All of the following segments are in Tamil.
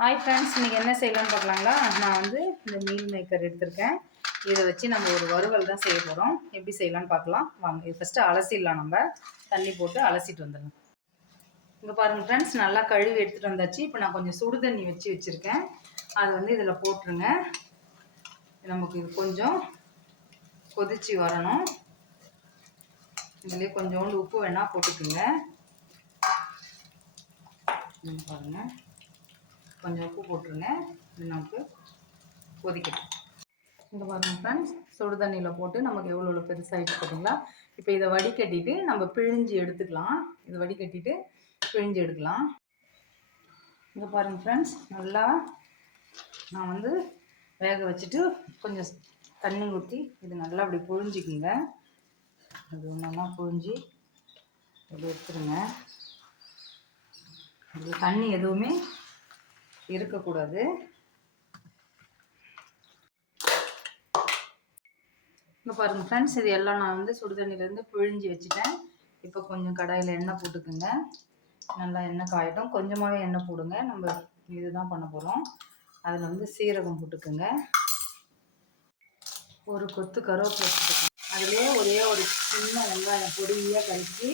ஹாய் ஃப்ரெண்ட்ஸ், இன்றைக்கி என்ன செய்யலாம்னு பார்க்கலாங்களா? நான் வந்து இந்த மீல் மேக்கர் எடுத்திருக்கேன். இதை வச்சு நம்ம ஒரு வறுவல் தான் செய்ய போகிறோம். எப்படி செய்யலாம்னு பார்க்கலாம் வாங்க. இது ஃபஸ்ட்டு அலசிடலாம். நம்ம தண்ணி போட்டு அலசிட்டு வந்துடலாம். இங்கே பாருங்கள் ஃப்ரெண்ட்ஸ், நல்லா கழுவி எடுத்துகிட்டு வந்தாச்சு. இப்போ நான் கொஞ்சம் சுடு தண்ணி வச்சுருக்கேன். அதை வந்து இதில் போட்டுருங்க. நமக்கு இது கொஞ்சம் கொதிச்சு வரணும். இதுலேயே கொஞ்சோண்டு உப்பு வேணால் போட்டுக்குங்க. பாருங்கள், கொஞ்சம் உப்பு போட்டுருங்க. இது நமக்கு கொதிக்கட்டும். இங்கே பாருங்கள் ஃப்ரெண்ட்ஸ், சுடு தண்ணியில் போட்டு நமக்கு எவ்வளோ பெருசாகிடுச்சு பார்த்தீங்களா? இப்போ இதை வடிகட்டிட்டு நம்ம பிழிஞ்சு எடுத்துக்கலாம். இதை வடிகட்டிட்டு பிழிஞ்சு எடுக்கலாம். இங்கே பாருங்கள் ஃப்ரெண்ட்ஸ், நல்லா நான் வந்து வேக வச்சுட்டு கொஞ்சம் தண்ணி ஊற்றி இது நல்லா அப்படி புழிஞ்சிக்குங்க. அது ஒன்றா புழிஞ்சி இப்படி எடுத்துருங்க. இது தண்ணி எதுவுமே இருக்கக்கூடாது. இப்போ பாருங்கள் ஃப்ரெண்ட்ஸ், இது எல்லாம் நான் வந்து சுடு தண்ணியிலேருந்து பிழிஞ்சி வச்சுட்டேன். இப்போ கொஞ்சம் கடாயில் எண்ணெய் போட்டுக்குங்க. நல்லா எண்ணெய் காயட்டும். கொஞ்சமாகவே எண்ணெய் போடுங்க. நம்ம இதுதான் பண்ண போகிறோம். அதில் வந்து சீரகம் போட்டுக்குங்க. ஒரு கொத்து கருவேப்பிலை போட்டுக்கோங்க. அதுலேயே ஒரே ஒரு சின்ன வெங்காயம் பொடியாக கழித்து,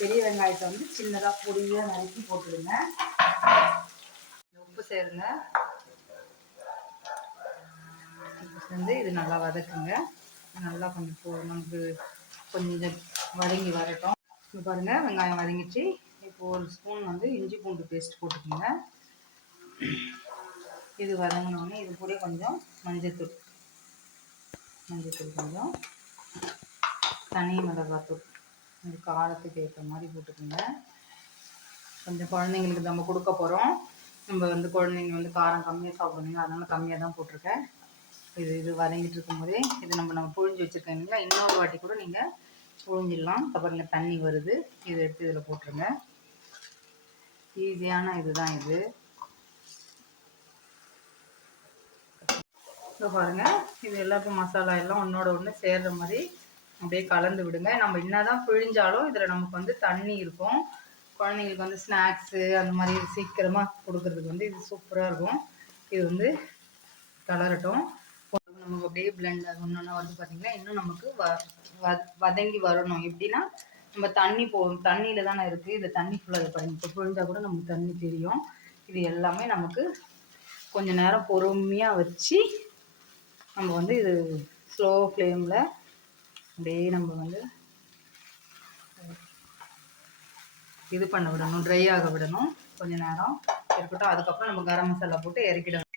பெரிய வெங்காயத்தை வந்து சின்னதாக பொடியாக நறுக்கி போட்டுடுங்க. உப்பு சேருங்க. உப்பு சேர்ந்து இது நல்லா வதக்குங்க. நல்லா கொஞ்சம் நமக்கு கொஞ்சம் வதங்கி வரட்டும். இப்போ பாருங்கள், வெங்காயம் வதங்கிச்சு. இப்போ ஒரு ஸ்பூன் வந்து இஞ்சி பூண்டு பேஸ்ட் போட்டுக்கோங்க. இது வதங்கினோடனே இது கூட கொஞ்சம் மஞ்சத்தூள் கொஞ்சம், தனி மிளகாத்தூள், இது காரத்துக்கு ஏற்ற மாதிரி போட்டுக்கோங்க. கொஞ்சம் குழந்தைங்களுக்கு நம்ம கொடுக்க போகிறோம். நம்ம வந்து குழந்தைங்க வந்து காரம் கம்மியாக சாப்பிடுவீங்க, அதனால் கம்மியாக தான் போட்டிருக்கேன். இது வதங்கிட்டு இருக்கும்போதே இது நம்ம புழிஞ்சு வச்சுருக்கேன் இல்லைங்களா? இன்னொரு வாட்டி கூட நீங்கள் புழிஞ்சிடலாம். அப்புறம் தண்ணி வருது, இதை எடுத்து இதில் போட்டுருங்க. ஈஸியான இதுதான் இது. இப்போ பாருங்கள், இது எல்லாருக்கும் மசாலா எல்லாம் ஒன்றோட ஒன்று சேர்கிற மாதிரி அப்படியே கலந்து விடுங்க. நம்ம என்ன தான் பிழிஞ்சாலும் இதில் நமக்கு வந்து தண்ணி இருக்கும். குழந்தைங்களுக்கு வந்து ஸ்நாக்ஸு அந்த மாதிரி சீக்கிரமாக கொடுக்கறதுக்கு வந்து இது சூப்பராக இருக்கும். இது வந்து கலரட்டும். நமக்கு அப்படியே பிளெண்ட் அது ஒன்று வந்து பார்த்திங்கன்னா இன்னும் நமக்கு வதங்கி வரணும். எப்படின்னா, நம்ம தண்ணி தண்ணியில் தானே இருக்குது. இது தண்ணி ஃபுல்லாக பாருங்கள். இப்போ புழிஞ்சால் கூட நமக்கு தண்ணி தெரியும். இது எல்லாமே நமக்கு கொஞ்சம் நேரம் பொறுமையாக வச்சு நம்ம வந்து இது ஸ்லோ ஃப்ளேமில் அப்படியே நம்ம வந்து இது பண்ண விடணும், ட்ரை ஆக விடணும். கொஞ்சம் நேரம் இருக்கட்டும். அதுக்கப்புறம் நம்ம கரம் மசாலா போட்டு இறக்கிடணும்.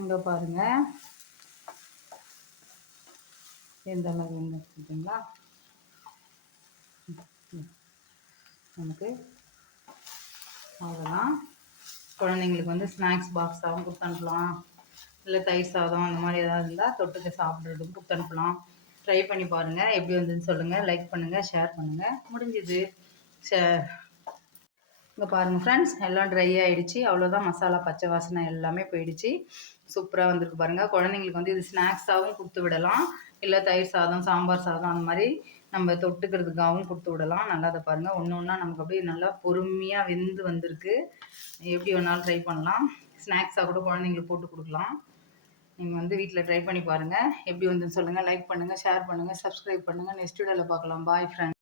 இங்கே பாருங்கள், எந்த அளவு இருக்குங்களா? நமக்கு அவ்வளோதான். குழந்தைங்களுக்கு வந்து ஸ்நாக்ஸ் பாக்ஸாகவும் கொடுத்து அனுப்பலாம். இல்லை தயிர் சாதம் அந்த மாதிரி ஏதாவது இருந்தால் தொட்டுக்க சாப்பிட்றதுக்கு கொடுத்து அனுப்பலாம். ட்ரை பண்ணி பாருங்கள். எப்படி வந்ததுன்னு சொல்லுங்கள். லைக் பண்ணுங்கள், ஷேர் பண்ணுங்கள். முடிஞ்சுது. இங்கே பாருங்கள் ஃப்ரெண்ட்ஸ், எல்லாம் ட்ரை ஆகிடுச்சு. அவ்வளோதான். மசாலா பச்சை வாசனை எல்லாமே போயிடுச்சு. சூப்பராக வந்திருக்கு பாருங்கள். குழந்தைங்களுக்கு வந்து இது ஸ்நாக்ஸாகவும் கொடுத்து விடலாம். இல்லை தயிர் சாதம், சாம்பார் சாதம் அந்த மாதிரி நம்ம தொட்டுக்கிறதுக்காகவும் கொடுத்து விடலாம். நல்லா அதை பாருங்கள், ஒன்று ஒன்றா நமக்கு அப்படியே நல்லா பொறுமையாக வெந்து வந்திருக்கு. எப்படி வேணாலும் ட்ரை பண்ணலாம். ஸ்நாக்ஸாக கூட குழந்தைங்களுக்கு போட்டு கொடுக்கலாம். நீங்கள் வந்து வீட்டில் ட்ரை பண்ணி பாருங்கள். எப்படி வந்துன்னு சொல்லுங்கள். லைக் பண்ணுங்கள், ஷேர் பண்ணுங்கள், சப்ஸ்கிரைப் பண்ணுங்கள். நெக்ஸ்ட் வீடியோவில் பார்க்கலாம். Bye friends.